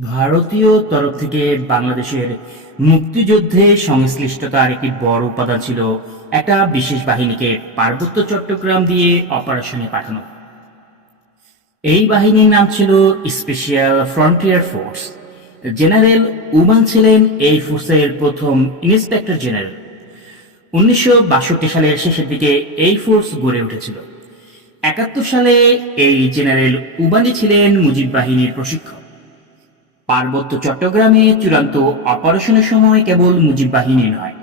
ভারতীয় তরফ থেকে বাংলাদেশের মুক্তিযুদ্ধে সংশ্লিষ্টতার একটি বড় উপাদান ছিল একটা বিশেষ বাহিনীকে পার্বত্য চট্টগ্রাম দিয়ে অপারেশনে পাঠানো। এই বাহিনীর নাম ছিল special frontier force. General Uban ছিলেন এই ফোর্সের প্রথম ইন্সপেক্টর জেনারেল। উনিশশো বাষট্টি সালের শেষের দিকে এই ফোর্স গড়ে উঠেছিল। একাত্তর সালে এই জেনারেল উবানি ছিলেন মুজিব বাহিনীর প্রশিক্ষক। পার্বত্য চট্টগ্রামে চূড়ান্ত অপারেশনের সময় কেবল মুজিব বাহিনী নয়।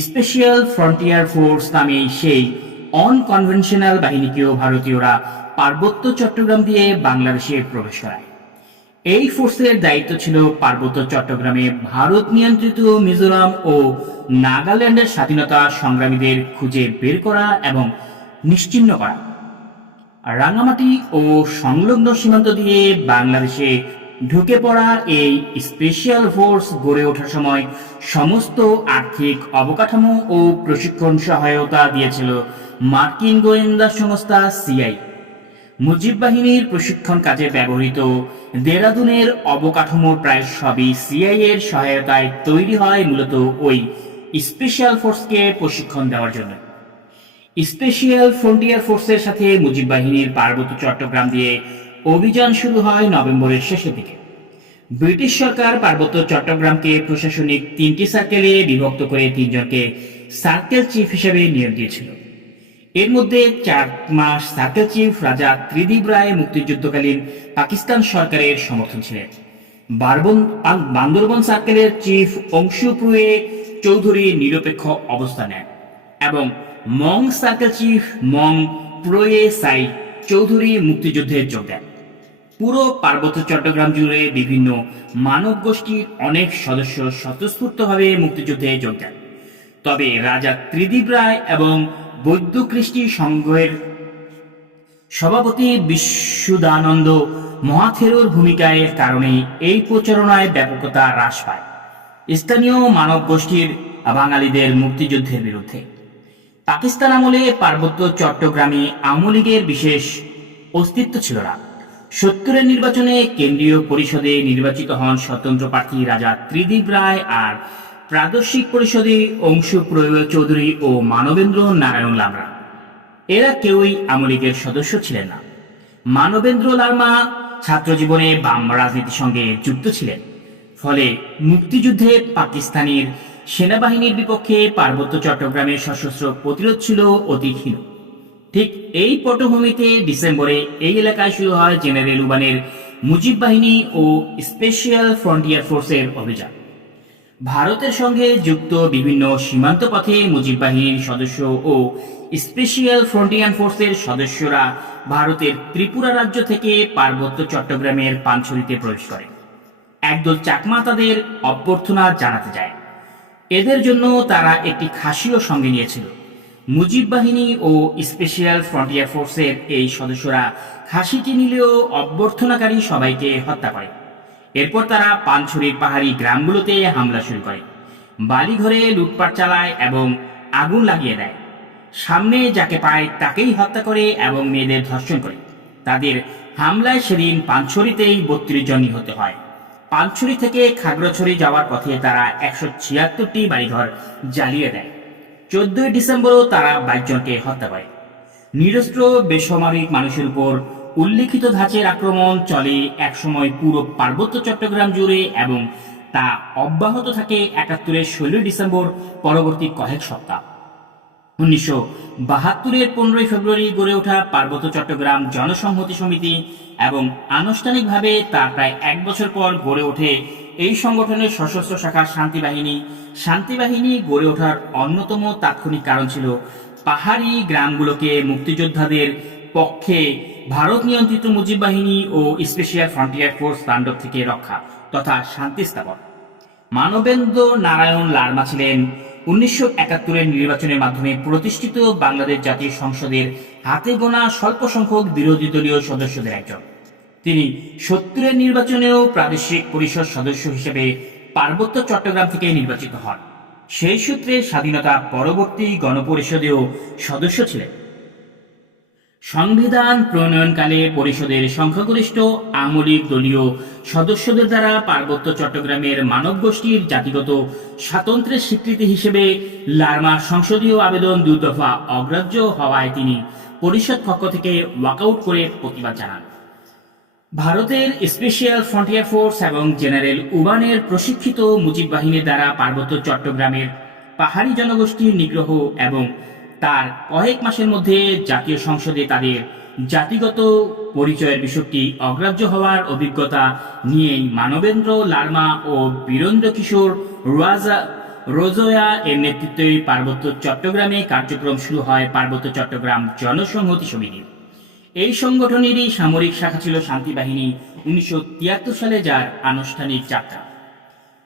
স্পেশাল ফ্রন্টিয়ার ফোর্স নামে সেই অনকনভেনশনাল বাহিনীকেও ভারতীয়রা পার্বত্য চট্টগ্রাম দিয়ে বাংলাদেশে প্রবেশ করায়। এই ফোর্সের দায়িত্ব ছিল পার্বত্য চট্টগ্রামে ভারত নিয়ন্ত্রিত মিজোরাম ও নাগাল্যান্ডের স্বাধীনতা সংগ্রামীদের খুঁজে বের করা এবং নিশ্চিহ্ন করা। রাঙামাটি ও সংলগ্ন সীমান্ত দিয়ে বাংলাদেশে ঢুকে পড়া এই স্পেশাল ফোর্স গড়ে ওঠার সময় সমস্ত আর্থিক অবকাঠামো ও প্রশিক্ষণ সহায়তা দিয়েছিল মার্কিন গোয়েন্দা সংস্থা সিআই মুজিব বাহিনীর প্রশিক্ষণ কাজে ব্যবহৃত দেরাদুনের অবকাঠামোর প্রায় সবই সিআই এর সহায়তায় তৈরি হয় মূলত ওই স্পেশাল ফোর্সকে প্রশিক্ষণ দেওয়ার জন্য। স্পেশাল ফ্রন্টিয়ার ফোর্সের সাথে মুজিব বাহিনীর পার্বত্য চট্টগ্রাম দিয়ে অভিযান শুরু হয় নভেম্বরের শেষের দিকে। ব্রিটিশ সরকার পার্বত্য চট্টগ্রামকে প্রশাসনিক তিনটি সার্কেলে বিভক্ত করে তিনজনকে সার্কেল চিফ হিসেবে নিয়োগ দিয়েছিল। এর মধ্যে চার মাস সার্কেল চিফ রাজা ত্রিদীপ রায় মুক্তিযুদ্ধকালীন পাকিস্তান সরকারের সমর্থন ছিলেন। বারবন বান্দরবন সার্কেলের চিফ অংশুপ্রুয়ে চৌধুরী নিরপেক্ষ অবস্থান নেন এবং মং সার্কেল চিফ মং প্রয়ে সাই চৌধুরী মুক্তিযুদ্ধে যোগ দেন। পুরো পার্বত্য চট্টগ্রাম জুড়ে বিভিন্ন মানব গোষ্ঠীর অনেক সদস্য স্বতঃস্ফূর্তভাবে মুক্তিযুদ্ধে যোগ দেন। তবে রাজা ত্রিদীপ রায় এবং বৈদ্য কৃষ্টি সংঘের সভাপতি বিশুদানন্দ মহাথেরোর ভূমিকায় কারণে এই প্রচারণায় ব্যাপকতা হ্রাস পায়। স্থানীয় মানব গোষ্ঠীর বাঙালিদের মুক্তিযুদ্ধের বিরুদ্ধে। পাকিস্তান আমলে পার্বত্য চট্টগ্রামে আওয়ামী লীগের বিশেষ অস্তিত্ব ছিল না। সত্তরের নির্বাচনে কেন্দ্রীয় পরিষদে নির্বাচিত হন স্বতন্ত্র প্রার্থী রাজা ত্রিদীপ রায় আর প্রাদেশিক পরিষদে অংশ প্রয়োগ চৌধুরী ও মানবেন্দ্র নারায়ণ লামরা। এরা কেউই আওয়ামী লীগের সদস্য ছিলেন না। মানবেন্দ্র লার্মা ছাত্র জীবনে বাম রাজনীতির সঙ্গে যুক্ত ছিলেন। ফলে মুক্তিযুদ্ধে পাকিস্তানের সেনাবাহিনীর বিপক্ষে পার্বত্য চট্টগ্রামের সশস্ত্র প্রতিরোধ ছিল অতি ক্ষীণ ঠিক এই পটভূমিতে ডিসেম্বরে এই এলাকায় শুরু হয় জেনারেল উবানের মুজিব বাহিনী ও স্পেশাল ফ্রন্টিয়ার ফোর্সের অভিযান। ভারতের সঙ্গে যুক্ত বিভিন্ন সীমান্ত পথে মুজিব বাহিনীর সদস্য ও স্পেশাল ফ্রন্টিয়ার ফোর্সের সদস্যরা ভারতের ত্রিপুরা রাজ্য থেকে পার্বত্য চট্টগ্রামের পাঞ্ছড়িতে প্রবেশ করে। একদল চাকমা তাদের অভ্যর্থনা জানাতে যায়। এদের জন্য তারা একটি খাসিও সঙ্গে নিয়েছিল। মুজিব বাহিনী ও স্পেশাল ফ্রন্টিয়ার ফোর্সের এই সদস্যরা খাসিটি নিলেও অভ্যর্থনাকারী সবাইকে হত্যা করে। এরপর তারা পানছড়ির পাহাড়ি গ্রামগুলোতে হামলা শুরু করে। বালিঘরে লুটপাট চালায় এবং আগুন লাগিয়ে দেয়। সামনে যাকে পায় তাকেই হত্যা করে এবং মেয়েদের ধর্ষণ করে। তাদের হামলায় সেদিন পানছড়িতেই বত্রিশ জন নিহত হয়। পানছড়ি থেকে খাগড়াছড়ি যাওয়ার পথে তারা একশো ছিয়াত্তরটি বাড়িঘর জ্বালিয়ে দেয়। চোদ্দই ডিসেম্বরও তারা বাইশ জনকে হত্যা করে। নিরস্ত্র, বেসামরিক মানুষের উপর উল্লেখিত ধাঁচের আক্রমণ চলে একসময় পুরো পার্বত্য চট্টগ্রাম জুড়ে এবং তা অব্যাহত থাকে একাত্তরের ষোলোই ডিসেম্বর পরবর্তী কয়েক সপ্তাহ। উনিশশো বাহাত্তরের পনেরোই ফেব্রুয়ারি গড়ে ওঠা পার্বত্য চট্টগ্রাম জনসংহতি সমিতি এবং আনুষ্ঠানিকভাবে তা প্রায় এক বছর পর গড়ে ওঠে এই সংগঠনের সশস্ত্র শাখা শান্তি বাহিনী শান্তি বাহিনী গড়ে ওঠার অন্যতম তাৎক্ষণিক কারণ ছিল পাহাড়ি গ্রামগুলোকে মুক্তিযোদ্ধাদের পক্ষে ভারত নিয়ন্ত্রিত মুজিব বাহিনী ও স্পেশাল ফ্রন্টিয়ার ফোর্স তাণ্ডব থেকে রক্ষা তথা শান্তি স্থাপন। মানবেন্দ্র নারায়ণ লার্মা ছিলেন উনিশশো একাত্তরের নির্বাচনের মাধ্যমে প্রতিষ্ঠিত বাংলাদেশ জাতীয় সংসদের হাতে গোনা স্বল্প সংখ্যক বিরোধী দলীয় সদস্যদের একজন। তিনি সত্তরের নির্বাচনেও প্রাদেশিক পরিষদ সদস্য হিসেবে পার্বত্য চট্টগ্রাম থেকে নির্বাচিত হন। সেই সূত্রে স্বাধীনতা পরবর্তী গণপরিষদেও সদস্য ছিলেন। সংবিধান প্রণয়নকালে পরিষদের সংখ্যাগরিষ্ঠ আমলিক দলীয় সদস্যদের দ্বারা পার্বত্য চট্টগ্রামের মানব গোষ্ঠীর জাতিগত স্বাতন্ত্র্যের স্বীকৃতি হিসেবে লারমার সংসদীয় আবেদন দুই দফা অগ্রাহ্য হওয়ায় তিনি পরিষদ পক্ষ থেকে ওয়াকআউট করে প্রতিবাদ জানান। ভারতের স্পেশাল ফ্রন্টিয়ার ফোর্স এবং জেনারেল উবানের প্রশিক্ষিত মুজিব বাহিনীর দ্বারা পার্বত্য চট্টগ্রামের পাহাড়ি জনগোষ্ঠীর নিগ্রহ এবং তার কয়েক মাসের মধ্যে জাতীয় সংসদে তাদের জাতিগত পরিচয়ের বিষয়টি অগ্রাহ্য হওয়ার অভিজ্ঞতা নিয়েই মানবেন্দ্র লার্মা ও বীরেন্দ্র কিশোর রাজা রোজয়া এর নেতৃত্বে পার্বত্য চট্টগ্রামে কার্যক্রম শুরু হয় পার্বত্য চট্টগ্রাম জনসংহতি সমিতির। এই সংগঠনেরই সামরিক শাখা ছিল শান্তি বাহিনী উনিশশো তিয়াত্তর সালে যার আনুষ্ঠানিক যাত্রা।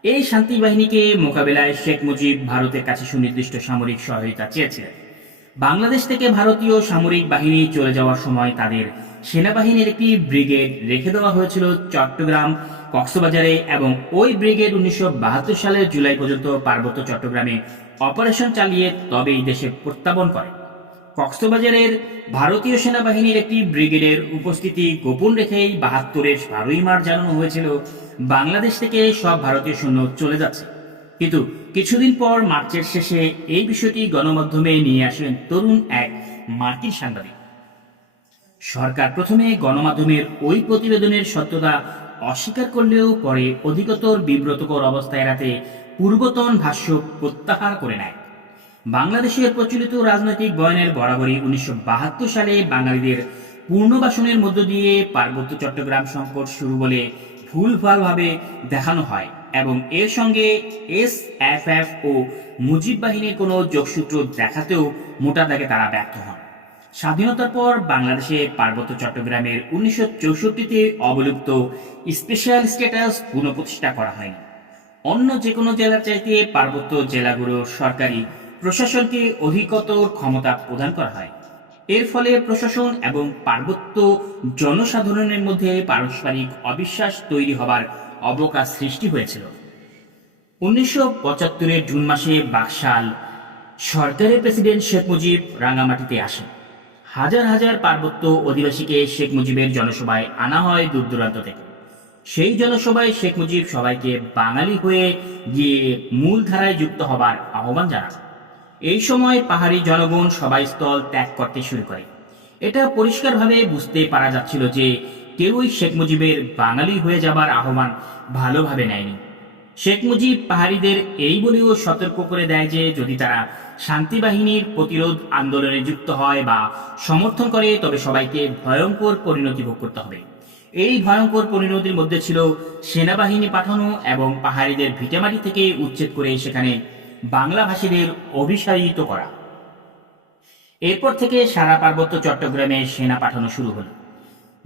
এই শান্তি বাহিনীকে মোকাবেলায় শেখ মুজিব ভারতের কাছে সুনির্দিষ্ট সামরিক সহায়তা চেয়েছিলেন। বাংলাদেশ থেকে ভারতীয় সামরিক বাহিনী চলে যাওয়ার সময় তাদের সেনাবাহিনীর একটি ব্রিগেড রেখে দেওয়া হয়েছিল চট্টগ্রাম কক্সবাজারে এবং ওই ব্রিগেড উনিশশো বাহাত্তর সালের জুলাই পর্যন্ত পার্বত্য চট্টগ্রামে অপারেশন চালিয়ে তবেই দেশে প্রত্যাবন করে। কক্সবাজারের ভারতীয় সেনাবাহিনীর একটি ব্রিগেডের উপস্থিতি গোপন রেখেই বাহাত্তরের বারোই মার্চ জানানো হয়েছিল, বাংলাদেশ থেকে সব ভারতীয় সৈন্য চলে যাচ্ছে। কিন্তু কিছুদিন পর মার্চের শেষে এই বিষয়টি গণমাধ্যমে নিয়ে আসেন তরুণ এক মার্কিন সাংবাদিক। সরকার প্রথমে গণমাধ্যমের ওই প্রতিবেদনের সত্যতা অস্বীকার করলেও পরে অধিকতর বিব্রতকর অবস্থা এড়াতে পূর্বতন ভাষ্য প্রত্যাহার করে নেয়। বাংলাদেশের প্রচলিত রাজনৈতিক বয়নের বরাবরই উনিশশো বাহাত্তর সালে বাঙালিদের পূর্ণবাসনের মধ্য দিয়ে পার্বত্য চট্টগ্রাম সংকট শুরু বলে ভুলভালভাবে দেখানো হয় এবং এর সঙ্গে এস এফ এফ ও মুজিব বাহিনীর কোনো যোগসূত্র দেখাতেও মোটা দাগে তারা ব্যর্থ হন। স্বাধীনতার পর বাংলাদেশে পার্বত্য চট্টগ্রামের উনিশশো চৌষট্টিতে অবলুপ্ত স্পেশাল স্ট্যাটাস পুনঃপ্রতিষ্ঠা করা হয়নি। অন্য যে কোনো জেলার চাইতে পার্বত্য জেলাগুলোর সরকারি প্রশাসনকে অধিকতর ক্ষমতা প্রদান করা হয়। এর ফলে প্রশাসন এবং পার্বত্য জনসাধারণের মধ্যে পারস্পরিক অবিশ্বাস তৈরি হবার অবকাশ সৃষ্টি হয়েছিল। উনিশশো পঁচাত্তরের জুন মাসে বাকশাল সরকারের প্রেসিডেন্ট শেখ মুজিব রাঙামাটিতে আসেন। হাজার হাজার পার্বত্য অধিবাসীকে শেখ মুজিবের জনসভায় আনা হয় দূর দূরান্ত থেকে। সেই জনসভায় শেখ মুজিব সবাইকে বাঙালি হয়ে গিয়ে মূল ধারায় যুক্ত হবার আহ্বান জানান। এই সময় পাহাড়ি জনগণ সবাই স্থল ত্যাগ করতে শুরু করে। এটা পরিষ্কারভাবে বুঝতে পারা যাচ্ছিল যে কেউই শেখ মুজিবের বাঙালি হয়ে যাবার আহ্বান ভালোভাবে নেয়নি। শেখ মুজিব পাহাড়িদের এই বলেও সতর্ক করে দেয় যে যদি তারা শান্তি বাহিনীর প্রতিরোধ আন্দোলনে যুক্ত হয় বা সমর্থন করে, তবে সবাইকে ভয়ঙ্কর পরিণতি ভোগ করতে হবে। এই ভয়ঙ্কর পরিণতির মধ্যে ছিল সেনাবাহিনী পাঠানো এবং পাহাড়িদের ভিটেমাটি থেকে উচ্ছেদ করে সেখানে বাংলা ভাষীদের অভিসারিত করা। এরপর থেকে সারা পার্বত্য চট্টগ্রামে সেনা পাঠানো শুরু হলো।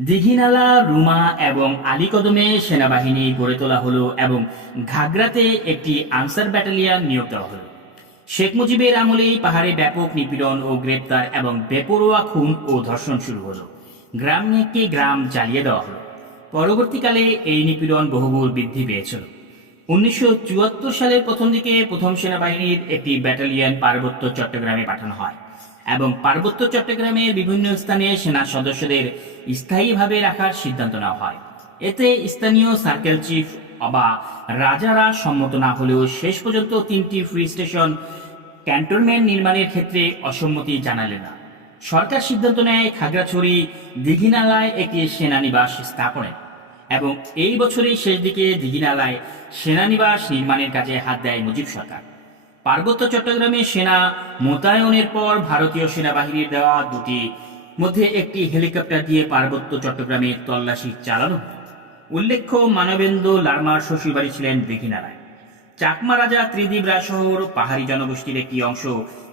দিঘিনালা, রুমা এবং আলীকদমে সেনাবাহিনী গড়ে তোলা হলো এবং ঘাগরাতে একটি আনসার ব্যাটালিয়ন নিয়োগ দেওয়া হলো। শেখ মুজিবের আমলেই পাহাড়ে ব্যাপক নিপীড়ন ও গ্রেপ্তার এবং বেপরোয়া খুন ও ধর্ষণ শুরু হলো। গ্রাম নিয়ে গ্রাম জ্বালিয়ে দেওয়া হলো। পরবর্তীকালে এই নিপীড়ন বহুগুণ বৃদ্ধি পেয়েছিল। উনিশশো চুয়াত্তর সালের প্রথম দিকে প্রথম সেনাবাহিনীর একটি ব্যাটালিয়ন পার্বত্য চট্টগ্রামে পাঠানো হয় এবং পার্বত্য চট্টগ্রামের বিভিন্ন স্থানে সেনা সদস্যদের স্থায়ীভাবে রাখার সিদ্ধান্ত নেওয়া হয়। এতে স্থানীয় সার্কেল চিফ বা রাজারা সম্মত না হলেও শেষ পর্যন্ত তিনটি ফ্রি স্টেশন ক্যান্টনমেন্ট নির্মাণের ক্ষেত্রে অসম্মতি জানালেন না। সরকার সিদ্ধান্ত নেয় খাগড়াছড়ি দিঘিনালায় একটি সেনানিবাস স্থাপনের। এবং এই বছরের শেষ দিকে দিঘিনালায় সেনানিবাস নির্মাণের কাজে হাত দেয় মুজিব সরকার। পার্বত্য চট্টগ্রামে সেনা মোতায়েনের পর ভারতীয় সেনাবাহিনীর দেওয়া দুটি, মধ্যে একটি হেলিকপ্টার দিয়ে পার্বত্য চট্টগ্রামে তল্লাশি চালানো উল্লেখ্য, মানবেন্দ্র লার্মার শ্বশুরবাড়ি ছিলেন দিঘিনালায়। চাকমা রাজা ত্রিদীপ রায় শহর পাহাড়ি জনগোষ্ঠীর একটি অংশ।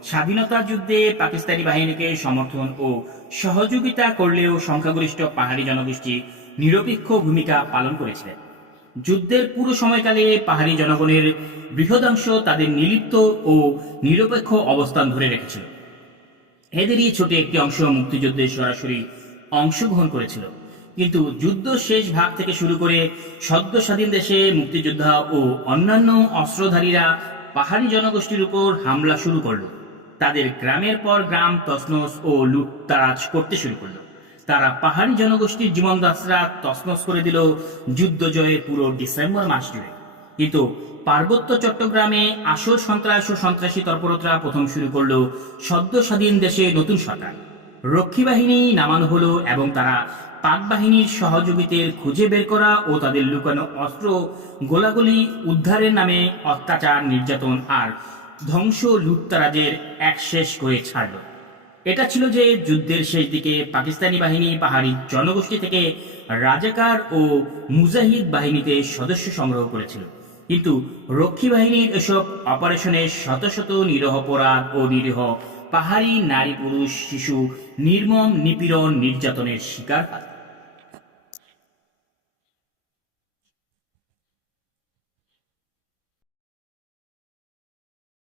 স্বাধীনতা যুদ্ধে পাকিস্তানি বাহিনীকে সমর্থন ও সহযোগিতা করলেও সংখ্যাগরিষ্ঠ পাহাড়ি জনগোষ্ঠী নিরপেক্ষ ভূমিকা পালন করেছিলেন যুদ্ধের পুরো সময়কালে পাহাড়ি জনগণের বৃহদাংশ তাদের নিলিপ্ত ও নিরপেক্ষ অবস্থান ধরে রেখেছিল। এদেরই ছোট একটি অংশ মুক্তিযুদ্ধে সরাসরি অংশগ্রহণ করেছিল। কিন্তু যুদ্ধ শেষ ভাগ থেকে শুরু করে সদ্য স্বাধীন দেশে মুক্তিযোদ্ধা ও অন্যান্য অস্ত্রধারীরা পাহাড়ি জনগোষ্ঠীর উপর হামলা শুরু করল। তাদের গ্রামের পর গ্রাম তসনস ও লুটতারাজ করতে শুরু করল। তারা পাহাড়ি জনগোষ্ঠীর জীবনযাত্রা তসনস করে দিল যুদ্ধ জয়ের পুরো ডিসেম্বর মাস জুড়ে। কিন্তু পার্বত্য চট্টগ্রামে আসল সন্ত্রাস ও সন্ত্রাসী তৎপরতা প্রথম শুরু করল সদ্য স্বাধীন দেশে নতুন সরকার। রক্ষী বাহিনী নামানো হলো এবং তারা পাক বাহিনীর সহযোগীদের খুঁজে বের করা ও তাদের লুকানো অস্ত্র গোলাগুলি উদ্ধারের নামে অত্যাচার, নির্যাতন আর ধ্বংস লুটতারাজের এক শেষ করে ছাড়ল। এটা ছিল যে যুদ্ধের শেষ দিকে পাকিস্তানি বাহিনী পাহাড়ি জনগোষ্ঠী থেকে রাজাকার ও মুজাহিদ বাহিনীতে সদস্য সংগ্রহ করেছিল। কিন্তু রক্ষী বাহিনীর এসব অপারেশনে শত শত নিরহপরাধ ও নিরীহ পাহাড়ি নারী পুরুষ শিশু, নির্মম, নিপীড়ন, নির্যাতনের শিকার হয়।